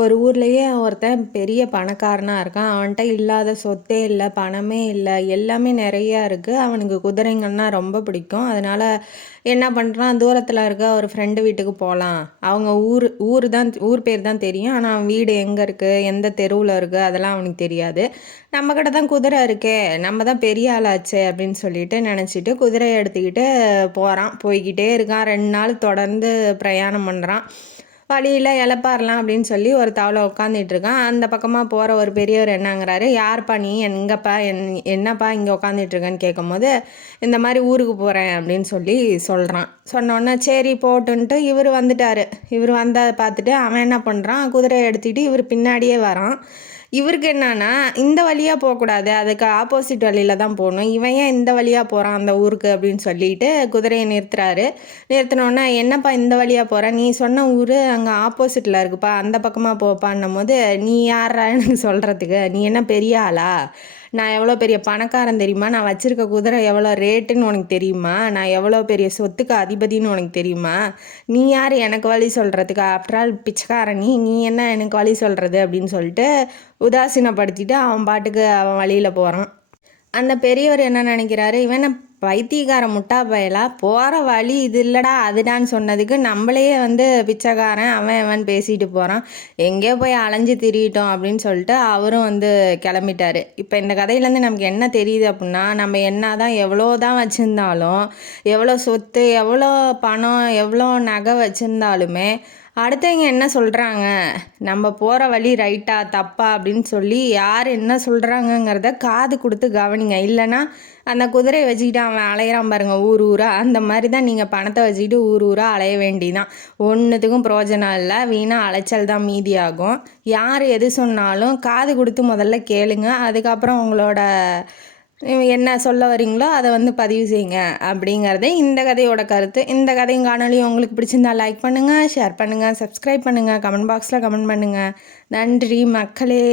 ஒரு ஊர்லேயே ஒருத்தன் பெரிய பணக்காரனாக இருக்கான். அவன்கிட்ட இல்லாத சொத்தே இல்லை, பணமே இல்லை, எல்லாமே நிறையா இருக்குது. அவனுக்கு குதிரைங்கன்னா ரொம்ப பிடிக்கும். அதனால் என்ன பண்ணுறான், தூரத்தில் இருக்க ஒரு ஃப்ரெண்டு வீட்டுக்கு போகலாம். அவங்க ஊர் பேர் தான் தெரியும். ஆனால் அவன் வீடு எங்கே இருக்குது, எந்த தெருவில் இருக்குது, அதெல்லாம் அவனுக்கு தெரியாது. நம்மக்கிட்ட தான் குதிரை இருக்கே, நம்ம தான் பெரிய ஆளாச்சே அப்படின்னு சொல்லிட்டு நினச்சிட்டு குதிரையை எடுத்துக்கிட்டு போகிறான். போய்கிட்டே இருக்கான். 2 நாள் தொடர்ந்து பிரயாணம் பண்ணுறான். வழியில் இளப்பாரலாம் அப்படின்னு சொல்லி ஒரு தவளை உட்காந்துட்டு இருக்கான். அந்த பக்கமாக போகிற ஒரு பெரியவர் என்னங்கிறாரு, யார்ப்பா நீ, எங்கப்பா என்னப்பா இங்கே உட்காந்துட்டு இருக்கேன்னு கேட்கும்போது, இந்த மாதிரி ஊருக்கு போகிறேன் அப்படின்னு சொல்லி சொல்கிறான். சொன்னோடனே சரி போட்டுன்ட்டு இவர் வந்துட்டார். இவர் வந்தால் பார்த்துட்டு அவன் என்ன பண்ணுறான், குதிரையை எடுத்துக்கிட்டு இவர் பின்னாடியே வரான். இவருக்கு என்னன்னா, இந்த வழியாக போகக்கூடாது, அதுக்கு ஆப்போசிட் வழியில் தான் போகணும், இவன் ஏன் இந்த வழியாக போகிறான் அந்த ஊருக்கு அப்படின்னு சொல்லிட்டு குதிரையை நிறுத்துறாரு. நிறுத்தினோன்னா, என்னப்பா இந்த வழியாக போகிற, நீ சொன்ன ஊர் அங்கே ஆப்போசிட்டில் இருக்குப்பா, அந்த பக்கமாக போப்பான்னும் போது, நீ யாரா எனக்கு சொல்கிறதுக்கு, நீ என்ன பெரிய ஆளா, நான் எவ்வளோ பெரிய பணக்காரன் தெரியுமா, நான் வச்சுருக்க குதிரை எவ்வளோ ரேட்டுன்னு உனக்கு தெரியுமா, நான் எவ்வளோ பெரிய சொத்துக்கு அதிபதின்னு உனக்கு தெரியுமா, நீ யார் எனக்கு வழி சொல்கிறதுக்கு, ஆஃப்டர் ஆல் பிச்சைக்காரன் நீ என்ன எனக்கு வழி சொல்கிறது அப்படின்னு சொல்லிட்டு உதாசீனப்படுத்திட்டு அவன் பாட்டுக்கு அவன் வழியில் போகிறான். அந்த பெரியவர் என்ன நினைக்கிறாரு, இவனை பைத்தியக்கார முட்டா பயலா, போகிற வழி இது இல்லைடா அதுடான்னு சொன்னதுக்கு நம்மளையே பிச்சைக்காரன் அவன் பேசிட்டு போகிறான், எங்கேயோ போய் அலைஞ்சு திரியிட்டோம் அப்படின்னு சொல்லிட்டு அவரும் கிளம்பிட்டாரு. இப்போ இந்த கதையிலேருந்து நமக்கு என்ன தெரியுது அப்படின்னா, நம்ம என்ன தான் எவ்வளோ தான் வச்சுருந்தாலும், எவ்வளோ சொத்து, எவ்வளோ பணம், எவ்வளோ நகை வச்சுருந்தாலுமே அடுத்தவங்க என்ன சொல்கிறாங்க, நம்ம போகிற வழி ரைட்டா தப்பா அப்படின்னு சொல்லி யார் என்ன சொல்கிறாங்கங்கிறத காது கொடுத்து கவனிங்க. இல்லைன்னா அந்த குதிரையை வச்சுக்கிட்டு அவன் அலையிறான் பாருங்க ஊராக, அந்த மாதிரி தான் நீங்கள் பணத்தை வச்சுக்கிட்டு ஊராக அலைய வேண்டிதான். ஒன்றுத்துக்கும் பிரயோஜனம் இல்லை, வீணாக அலைச்சல் தான் மீதியாகும். யார் எது சொன்னாலும் காது கொடுத்து முதல்ல கேளுங்க. அதுக்கப்புறம் உங்களோட என்ன சொல்ல வரீங்களோ அதை பதிவு செய்யுங்க அப்படிங்கிறதே இந்த கதையோட கருத்து. இந்த கதையும் காணொலியும் உங்களுக்கு பிடிச்சிருந்தா லைக் பண்ணுங்கள், ஷேர் பண்ணுங்கள், சப்ஸ்கிரைப் பண்ணுங்கள், கமெண்ட் பாக்ஸில் கமெண்ட் பண்ணுங்கள். நன்றி மக்களே.